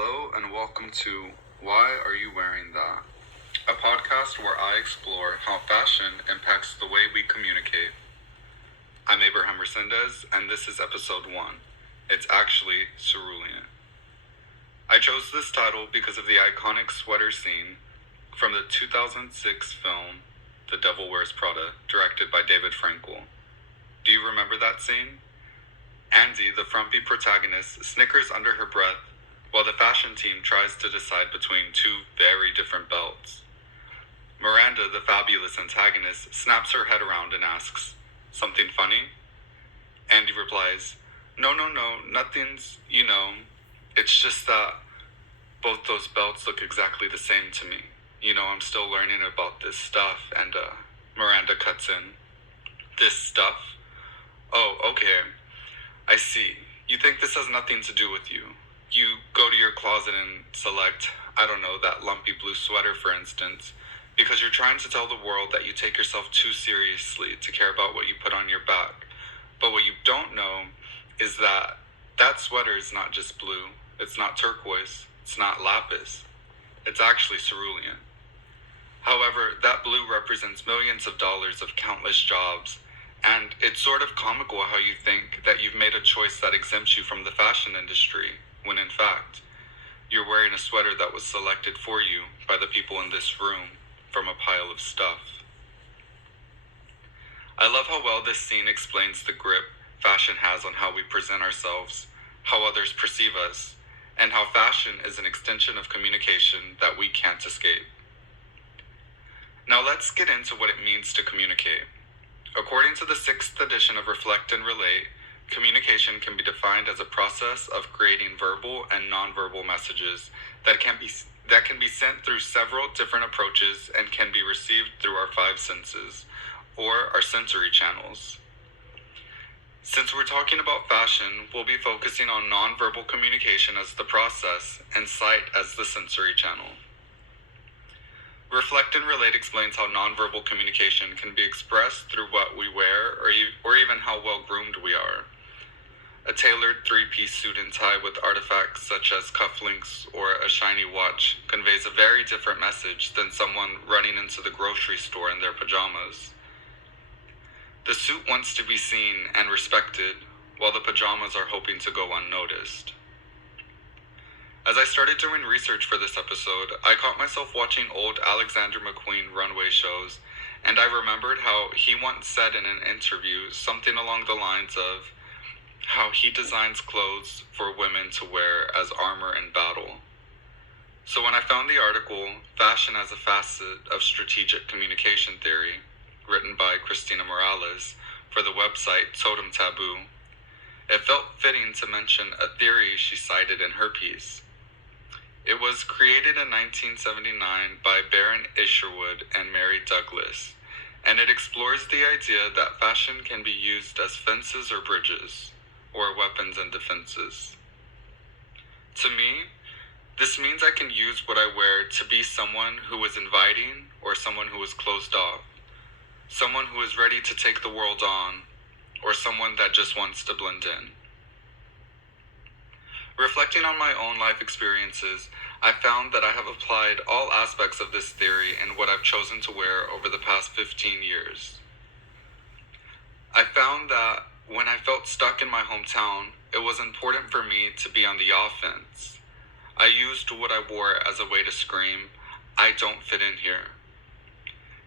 Hello and welcome to Why Are You Wearing That? A podcast where I explore how fashion impacts the way we communicate. I'm Abraham Resendez and this is episode 1. It's actually cerulean. I chose this title because of the iconic sweater scene from the 2006 film The Devil Wears Prada, directed by David Frankel. Do you remember that scene? Andy, the frumpy protagonist, snickers under her breath while the fashion team tries to decide between two very different belts. Miranda, the fabulous antagonist, snaps her head around and asks, "Something funny?" Andy replies, No, nothing's, it's just that both those belts look exactly the same to me. I'm still learning about this stuff, and Miranda cuts in. This stuff? Oh, okay. I see. You think this has nothing to do with you. You go to your closet and select, that lumpy blue sweater, for instance, because you're trying to tell the world that you take yourself too seriously to care about what you put on your back. But what you don't know is that sweater is not just blue. It's not turquoise. It's not lapis. It's actually cerulean. However, that blue represents millions of dollars of countless jobs, and it's sort of comical how you think that you've made a choice that exempts you from the fashion industry, when in fact, you're wearing a sweater that was selected for you by the people in this room from a pile of stuff. I love how well this scene explains the grip fashion has on how we present ourselves, how others perceive us, and how fashion is an extension of communication that we can't escape. Now let's get into what it means to communicate. According to the 6th edition of Reflect and Relate, communication can be defined as a process of creating verbal and nonverbal messages that can be sent through several different approaches and can be received through our 5 senses, or our sensory channels. Since we're talking about fashion, we'll be focusing on nonverbal communication as the process and sight as the sensory channel. Reflect and Relate explains how nonverbal communication can be expressed through what we wear or even how well groomed we are. A tailored 3-piece suit and tie with artifacts such as cufflinks or a shiny watch conveys a very different message than someone running into the grocery store in their pajamas. The suit wants to be seen and respected, while the pajamas are hoping to go unnoticed. As I started doing research for this episode, I caught myself watching old Alexander McQueen runway shows, and I remembered how he once said in an interview something along the lines of how he designs clothes for women to wear as armor in battle. So when I found the article, Fashion as a Facet of Strategic Communication Theory, written by Christina Morales for the website Totem Taboo, it felt fitting to mention a theory she cited in her piece. It was created in 1979 by Baron Isherwood and Mary Douglas, and it explores the idea that fashion can be used as fences or bridges, or weapons and defenses. To me, this means I can use what I wear to be someone who is inviting or someone who is closed off, someone who is ready to take the world on, or someone that just wants to blend in. Reflecting on my own life experiences, I found that I have applied all aspects of this theory in what I've chosen to wear over the past 15 years. I found that when I felt stuck in my hometown, it was important for me to be on the offense. I used what I wore as a way to scream, "I don't fit in here."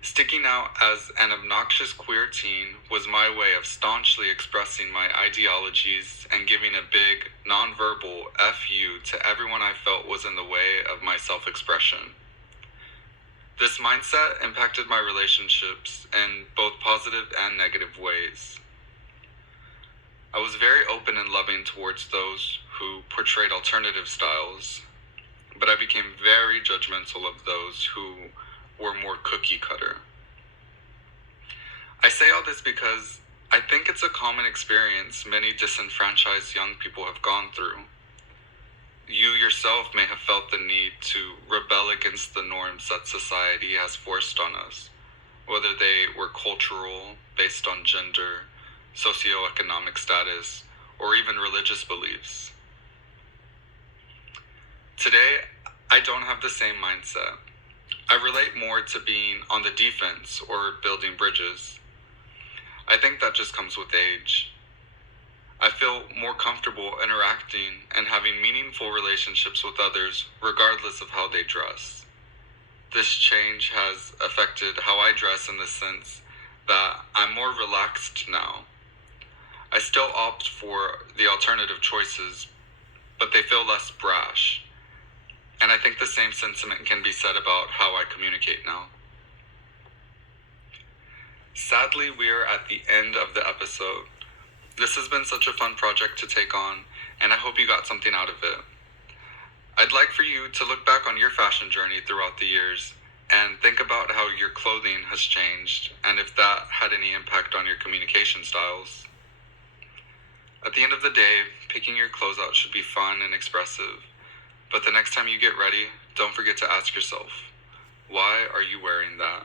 Sticking out as an obnoxious queer teen was my way of staunchly expressing my ideologies and giving a big, nonverbal F you to everyone I felt was in the way of my self-expression. This mindset impacted my relationships in both positive and negative ways. I was very open and loving towards those who portrayed alternative styles, but I became very judgmental of those who were more cookie cutter. I say all this because I think it's a common experience many disenfranchised young people have gone through. You yourself may have felt the need to rebel against the norms that society has forced on us, whether they were cultural, based on gender, socioeconomic status, or even religious beliefs. Today, I don't have the same mindset. I relate more to being on the defense or building bridges. I think that just comes with age. I feel more comfortable interacting and having meaningful relationships with others regardless of how they dress. This change has affected how I dress in the sense that I'm more relaxed now. I still opt for the alternative choices, but they feel less brash. And I think the same sentiment can be said about how I communicate now. Sadly, we are at the end of the episode. This has been such a fun project to take on, and I hope you got something out of it. I'd like for you to look back on your fashion journey throughout the years and think about how your clothing has changed and if that had any impact on your communication styles. At the end of the day, picking your clothes out should be fun and expressive, but the next time you get ready, don't forget to ask yourself, why are you wearing that?